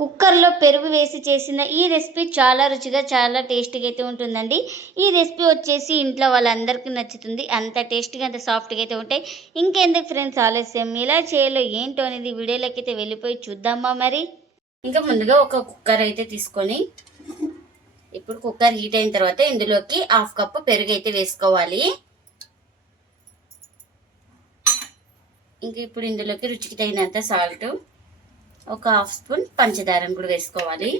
కుక్కర్లో పెరుగు వేసి చేసిన ఈ రెసిపీ చాలా రుచిగా చాలా టేస్టీగా అయితే ఉంటుందండి. ఈ రెసిపీ వచ్చేసి ఇంట్లో వాళ్ళందరికీ నచ్చుతుంది. అంత టేస్టీగా అంత సాఫ్ట్గా అయితే ఉంటాయి. ఇంకెందుకు ఫ్రెండ్స్ ఆలస్యం, ఎలా చేయాలో ఏంటో అనేది వీడియోలోకి అయితే వెళ్ళిపోయి చూద్దామా మరి. ఇంకా ముందుగా ఒక కుక్కర్ అయితే తీసుకొని ఇప్పుడు కుక్కర్ హీట్ అయిన తర్వాత ఇందులోకి 1/2 కప్పు పెరుగు అయితే వేసుకోవాలి. ఇంకా ఇప్పుడు ఇందులోకి రుచికి తగినంత సాల్ట్, ఒక 1/2 స్పూన్ పంచదారం కూడా వేసుకోవాలి.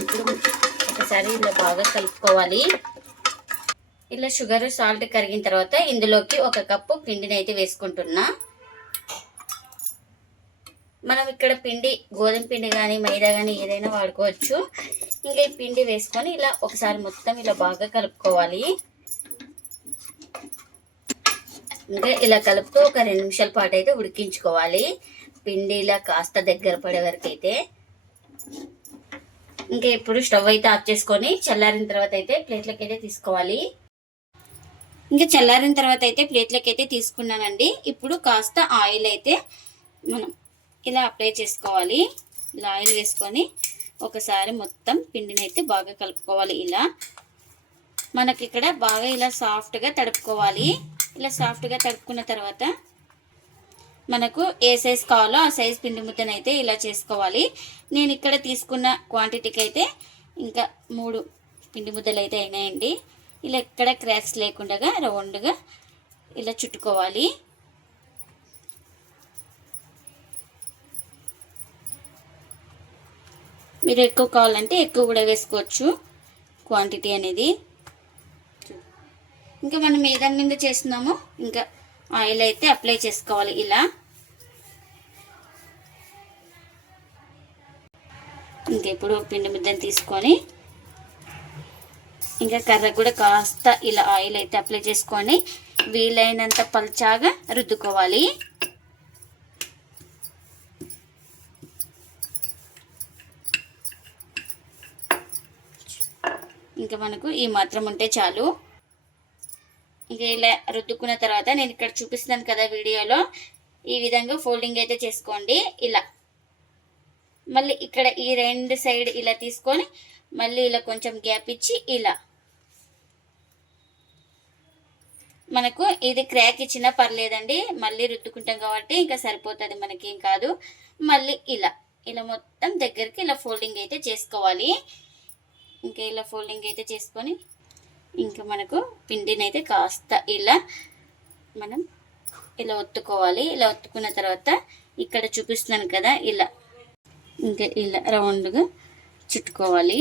ఇప్పుడు ఒకసారి ఇలా బాగా కలుపుకోవాలి. ఇలా షుగర్ సాల్ట్ కరిగిన తర్వాత ఇందులోకి 1 కప్పు పిండిని అయితే వేసుకుంటున్నా. మనం ఇక్కడ పిండి గోధుమ పిండి కానీ మైదా కానీ ఏదైనా వాడుకోవచ్చు. ఇంకా ఈ పిండి వేసుకొని ఇలా ఒకసారి మొత్తం ఇలా బాగా కలుపుకోవాలి. ఇంకా ఇలా కలుపుతూ ఒక 2 నిమిషాల పాటు అయితే ఉడికించుకోవాలి. పిండి ఇలా కాస్త దగ్గర పడే వరకు అయితే. ఇంకా ఇప్పుడు స్టవ్ అయితే ఆఫ్ చేసుకొని చల్లారిన తర్వాత అయితే ప్లేట్లకి అయితే తీసుకోవాలి. ఇంకా చల్లారిన తర్వాత అయితే ప్లేట్లకి అయితే తీసుకున్నానండి. ఇప్పుడు కాస్త ఆయిల్ అయితే మనం ఇలా అప్లై చేసుకోవాలి. ఇలా ఆయిల్ వేసుకొని ఒకసారి మొత్తం పిండిని అయితే బాగా కలుపుకోవాలి. ఇలా మనకి ఇక్కడ బాగా ఇలా సాఫ్ట్గా తడుపుకోవాలి. ఇలా సాఫ్ట్గా తడుపుకున్న తర్వాత మనకు ఏ సైజ్ కావాలో ఆ సైజ్ పిండి ముద్దను అయితే ఇలా చేసుకోవాలి. నేను ఇక్కడ తీసుకున్న క్వాంటిటీకి అయితే ఇంకా 3 పిండి ముద్దలు అయితే అయినాయండి. ఇలా ఎక్కడ క్రాక్స్ లేకుండా రౌండ్గా ఇలా చుట్టుకోవాలి. మీరు ఎక్కువ కావాలంటే ఎక్కువ కూడా వేసుకోవచ్చు క్వాంటిటీ అనేది. ఇంకా మనం ఏ దాని మీద చేస్తున్నామో ఇంకా ఆయిల్ అయితే అప్లై చేసుకోవాలి. ఇలా ఇంకా ఇప్పుడు పిండి ముద్దను తీసుకొని ఇంకా కర్ర కూడా కాస్త ఇలా ఆయిల్ అయితే అప్లై చేసుకొని వీలైనంత పల్చాగా రుద్దుకోవాలి. ఇంకా మనకు ఈ మాత్రం ఉంటే చాలు. ఇంకా ఇలా రుద్దుకున్న తర్వాత నేను ఇక్కడ చూపిస్తున్నాను కదా వీడియోలో, ఈ విధంగా ఫోల్డింగ్ అయితే చేసుకోండి. ఇలా మళ్ళీ ఇక్కడ ఈ 2 సైడ్ ఇలా తీసుకొని మళ్ళీ ఇలా కొంచెం గ్యాప్ ఇచ్చి ఇలా మనకు ఇది క్రాక్ ఇచ్చినా పర్లేదండి. మళ్ళీ రుద్దుకుంటాం కాబట్టి ఇంకా సరిపోతుంది, మనకేం కాదు. మళ్ళీ ఇలా ఇలా మొత్తం దగ్గరికి ఇలా ఫోల్డింగ్ అయితే చేసుకోవాలి. ఇంకా ఇలా ఫోల్డింగ్ అయితే చేసుకొని ఇంకా మనకు పిండిని అయితే కాస్త ఇలా మనం ఇలా ఒత్తుకోవాలి. ఇలా ఒత్తుకున్న తర్వాత ఇక్కడ చూపిస్తున్నాను కదా ఇలా ఇంకా ఇలా రౌండ్గా చుట్టుకోవాలి.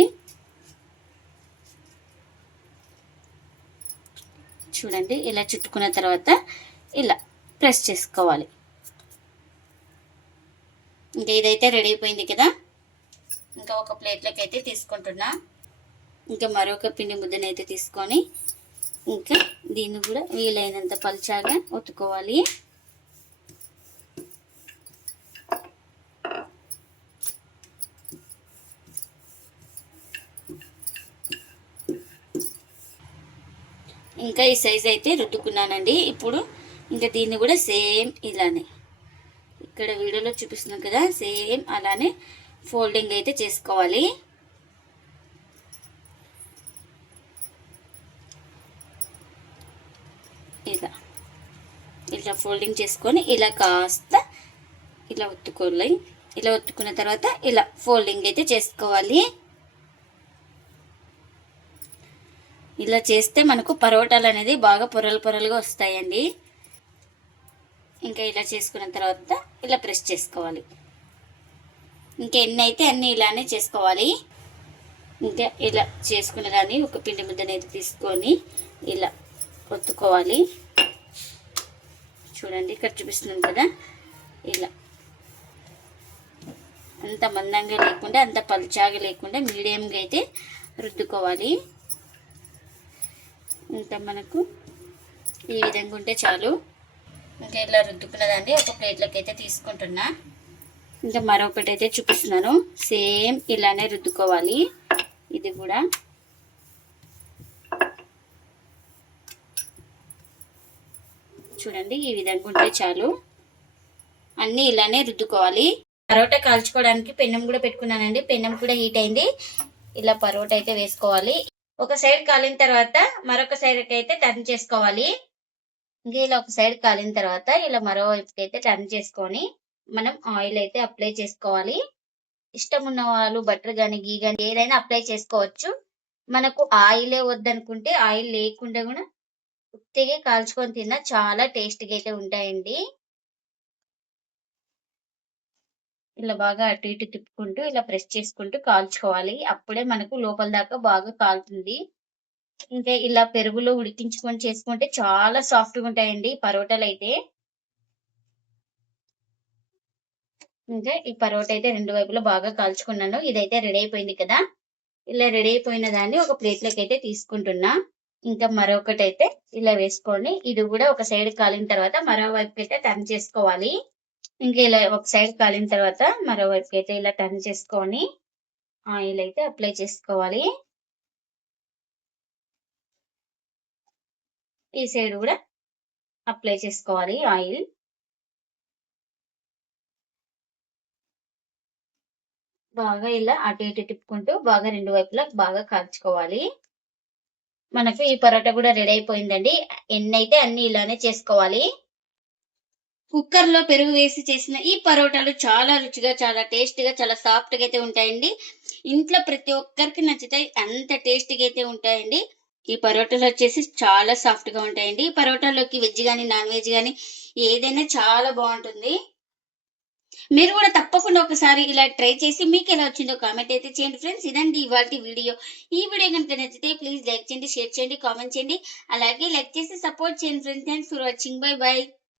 చూడండి, ఇలా చుట్టుకున్న తర్వాత ఇలా ప్రెస్ చేసుకోవాలి. ఇంకా ఇదైతే రెడీ అయిపోయింది కదా. ఇంకా ఒక ప్లేట్లోకి అయితే తీసుకుంటున్నా. ఇంకా మరొక పిండి ముద్దను అయితే తీసుకొని ఇంకా దీన్ని కూడా వీలైనంత పల్చాగా ఒత్తుకోవాలి. ఇంకా ఈ సైజ్ అయితే రుద్దుకున్నానండి. ఇప్పుడు ఇంకా దీన్ని కూడా సేమ్ ఇలానే ఇక్కడ వీడియోలో చూపిస్తున్నాం కదా, సేమ్ అలానే ఫోల్డింగ్ అయితే చేసుకోవాలి. ఇలా ఫోల్డింగ్ చేసుకొని ఇలా కాస్త ఇలా ఒత్తుకోవాలి. ఇలా ఒత్తుకున్న తర్వాత ఇలా ఫోల్డింగ్ అయితే చేసుకోవాలి. ఇలా చేస్తే మనకు పరోటాలు అనేది బాగా పొరలు పొరలుగా వస్తాయండి. ఇంకా ఇలా చేసుకున్న తర్వాత ఇలా ప్రెస్ చేసుకోవాలి. ఇంకా ఎన్ని అయితే అన్నీ ఇలానే చేసుకోవాలి. ఇంకా ఇలా చేసుకున్న దాన్ని ఒక పిండి ముద్దనైతే తీసుకొని ఇలా ఒత్తుకోవాలి. చూడండి, ఇక్కడ చూపిస్తున్నాను కదా, ఇలా అంత మందంగా లేకుండా అంత పల్చాగా లేకుండా మీడియంగా అయితే రుద్దుకోవాలి. ఇంకా మనకు ఈ విధంగా ఉంటే చాలు. ఇంకా ఇలా రుద్దుకున్నదండి ఒక ప్లేట్లోకి అయితే తీసుకుంటున్నా. ఇంకా మరొకటి అయితే చూపిస్తున్నాను, సేమ్ ఇలానే రుద్దుకోవాలి. ఇది కూడా చూడండి, ఈ విధంగా ఉంటే చాలు. అన్నీ ఇలానే రుద్దుకోవాలి. పరోటా కాల్చుకోవడానికి పెన్నం కూడా పెట్టుకున్నానండి. పెన్నం కూడా హీట్ అయింది. ఇలా పరోటా అయితే వేసుకోవాలి. ఒక సైడ్ కాలిన తర్వాత మరొక సైడ్కి అయితే టర్న్ చేసుకోవాలి. ఇంకా ఇలా ఒక సైడ్ కాలిన తర్వాత ఇలా మరో వైపుకి అయితే టర్న్ చేసుకొని మనం ఆయిల్ అయితే అప్లై చేసుకోవాలి. ఇష్టం ఉన్న వాళ్ళు బటర్ గాని గీ గాని ఏదైనా అప్లై చేసుకోవచ్చు. మనకు ఆయిలే వద్దనుకుంటే ఆయిల్ లేకుండా కూడా ఉత్తిగా కాల్చుకొని తిన్నా చాలా టేస్టీగా అయితే ఉంటాయండి. ఇలా బాగా అటు ఇటు తిప్పుకుంటూ ఇలా ప్రెస్ చేసుకుంటూ కాల్చుకోవాలి. అప్పుడే మనకు లోపల దాకా బాగా కాలుతుంది. ఇంకా ఇలా పెరుగులో ఉడికించుకొని చేసుకుంటే చాలా సాఫ్ట్‌గా ఉంటాయండి పరోటాలైతే. ఇంకా ఈ పరోటా అయితే 2 వైపులా బాగా కాల్చుకున్నాను. ఇదైతే రెడీ అయిపోయింది కదా! ఇలా రెడీ అయిపోయిన దాన్ని ఒక ప్లేట్‌లోకైతే తీసుకుంటున్నా. ఇంకా మరొకటైతే ఇలా వేసుకొని ఇది గూడా ఒక సైడ్ కాలిన తర్వాత మరో వైపుకైతే టర్న్ చేసుకోవాలి. ఇంకా ఇలా ఒక సైడ్ కాలిన తర్వాత మరో వైపుకైతే ఇలా టర్న్ చేసుకొని ఆయిల్ అయితే అప్లై చేసుకోవాలి. ఈ సైడ్ గూడా అప్లై చేసుకోవాలి ఆయిల్. బాగా ఇలా అటు ఇటు తిప్పుకుంటూ బాగా 2 వైపులా బాగా కాల్చుకోవాలి. మనకు ఈ పరోటా గూడా రెడీ అయిపోయిందండి. ఎన్నైతే అన్ని ఇలానే చేసుకోవాలి. కుక్కర్‌లో పెరుగు వేసి చేసిన ఈ పరోటాలు చాలా రుచిగా, చాలా టేస్టీగా, చాలా సాఫ్ట్‌గా అయితే ఉంటాయండి. ఇంట్లో ప్రతి ఒక్కరికి నచ్చుతాయి. అంత టేస్టీగా అయితే ఉంటాయండి. ఈ పరోటాలొచ్చేసి చాలా సాఫ్ట్‌గా ఉంటాయండి. ఈ పరోటాలోకి వెజ్ గాని, నాన్ వెజ్ గాని ఏదైనా చాలా బావుంటుంది. మీరు కూడా తప్పకుండా ఒకసారి ఇలా ట్రై చేసి మీకెలా వచ్చిందో కామెంట్ అయితే చేయండి ఫ్రెండ్స్. ఇదండి ఇవాల్టి వీడియో. ఈ వీడియో గనుక నచ్చితే ప్లీజ్ లైక్ చేయండి, షేర్ చేయండి, కామెంట్ చేయండి. అలాగే లైక్ చేసి సపోర్ట్ చేయండి friends. Thanks for watching. By by.